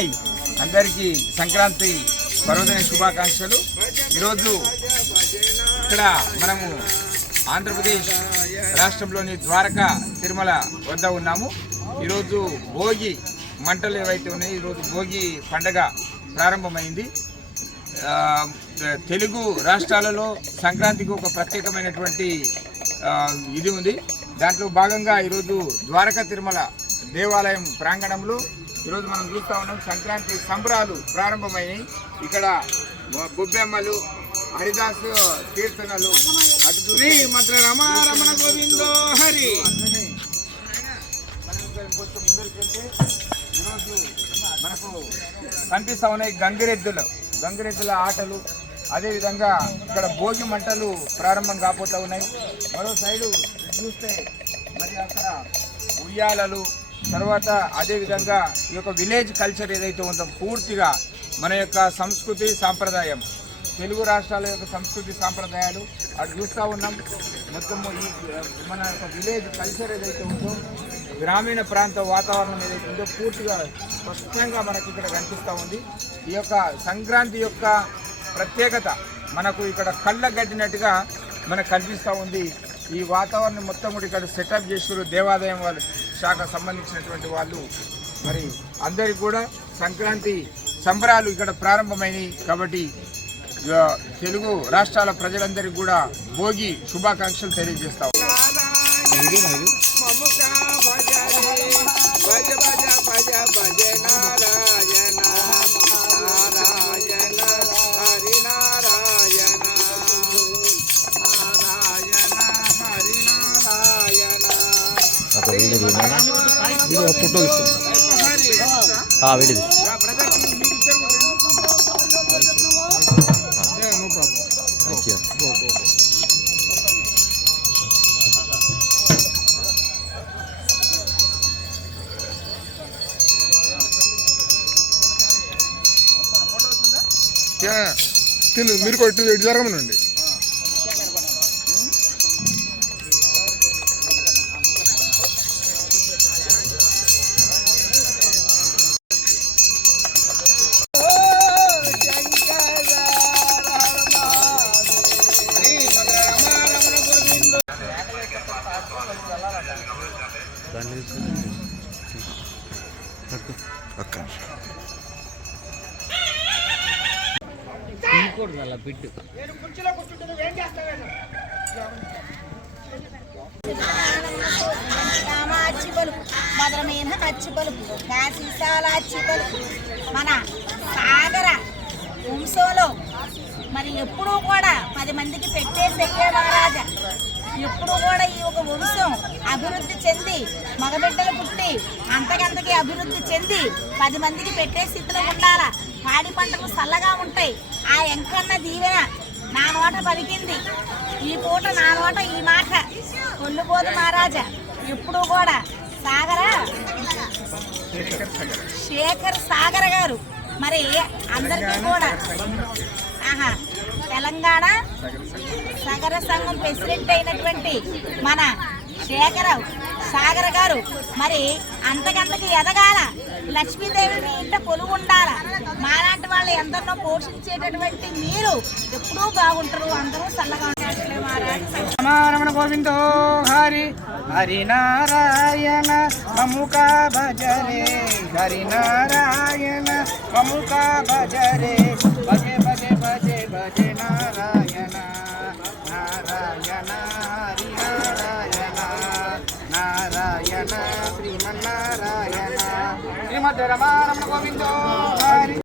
అందరికీ సంక్రాంతి పర్వదిన శుభాకాంక్షలు. ఈరోజు ఇక్కడ మనము ఆంధ్రప్రదేశ్ రాష్ట్రంలోని ద్వారకా తిరుమల వద్ద ఉన్నాము. ఈరోజు భోగి మంటలు ఏవైతే ఉన్నాయో ఈరోజు భోగి పండగ ప్రారంభమైంది. తెలుగు రాష్ట్రాలలో సంక్రాంతికి ఒక ప్రత్యేకమైనటువంటి ఇది ఉంది. దాంట్లో భాగంగా ఈరోజు ద్వారకా తిరుమల దేవాలయం ప్రాంగణంలో ఈరోజు మనం చూస్తూ ఉన్నాం. సంక్రాంతి సంబరాలు ప్రారంభమైనాయి. ఇక్కడ బొబ్బెమ్మలు, హరిదాస్ కీర్తనలు, మంత్ర రమారమణ గోవిందో హరి. కొంచెం ముందరికి వెళ్తే ఈరోజు మనకు కనిపిస్తూ ఉన్నాయి గంగిరెద్దుల ఆటలు. అదేవిధంగా ఇక్కడ భోగి మంటలు ప్రారంభం కాబోతూ ఉన్నాయి. మరో సైడు చూస్తే మరి అక్కడ ఉయ్యాలలు, తర్వాత అదేవిధంగా ఈ యొక్క విలేజ్ కల్చర్ ఏదైతే ఉందో పూర్తిగా మన యొక్క సంస్కృతి సాంప్రదాయం, తెలుగు రాష్ట్రాల యొక్క సంస్కృతి సాంప్రదాయాలు అటు చూస్తూ ఉన్నాం. మొత్తము ఈ మన యొక్క విలేజ్ కల్చర్ ఏదైతే ఉందో, గ్రామీణ ప్రాంత వాతావరణం ఏదైతే ఉందో పూర్తిగా స్పష్టంగా మనకి ఇక్కడ కనిపిస్తూ ఉంది. ఈ యొక్క సంక్రాంతి యొక్క ప్రత్యేకత మనకు ఇక్కడ కళ్ళగట్టినట్టుగా మనకు కనిపిస్తూ ఉంది. ఈ వాతావరణం మొత్తం కూడా ఇక్కడ సెటప్ చేసారు దేవాదాయం వాళ్ళు శాఖ సంబంధించినటువంటి వాళ్ళు. మరి అందరికీ కూడా సంక్రాంతి సంబరాలు ఇక్కడ ప్రారంభమైనవి కాబట్టి తెలుగు రాష్ట్రాల ప్రజలందరికీ కూడా భోగి శుభాకాంక్షలు తెలియజేస్తా फोटो हाँ वीडियो తిను మీరు కొట్టి జరగమనండి. మధురమైన అచ్చి పలుపు, కాశీసాల అచ్చి పలుపు మన సాగర వంశంలో మరి ఎప్పుడూ కూడా 10 మందికి పెట్టేసే మహారాజా. ఎప్పుడు కూడా ఈ ఒక వంశం అభివృద్ధి చెంది మగబిడ్డలు పుట్టి అంతకంతకి అభివృద్ధి చెంది 10 మందికి పెట్టే స్థితిలో ఉండాల. పాడి పంటలు చల్లగా ఉంటాయి. ఆ ఎంకన్న దీవెన నా నోట పలికింది. ఈ పూట నా నోట ఈ మాట కొల్లుపోదు మహారాజా. ఎప్పుడు కూడా శేఖర్ సాగర్ గారు మరి అందరికీ కూడా తెలంగాణ సాగర సంఘం ప్రెసిడెంట్ అయినటువంటి మన శేఖర్ సాగర్ గారు మరి అంతకంతకి ఎదగాల. లక్ష్మీదేవిని ఇంట కొలువు ఉండాల. మాలాంటి వాళ్ళు ఎందరినో పోషించేటటువంటి మీరు ఎప్పుడూ బాగుంటారు. అందరూ చల్లగా రమణ గోవిందో హరి హరినారాయణ మముక భజరే, హరినారాయణ మముక భజరే, భజే భజే భజే భజే నారాయణ నారాయణ హరినారాయణ నారాయణ శ్రీమన్నారాయణ. శ్రీమద్ రమణ గోవిందో హరి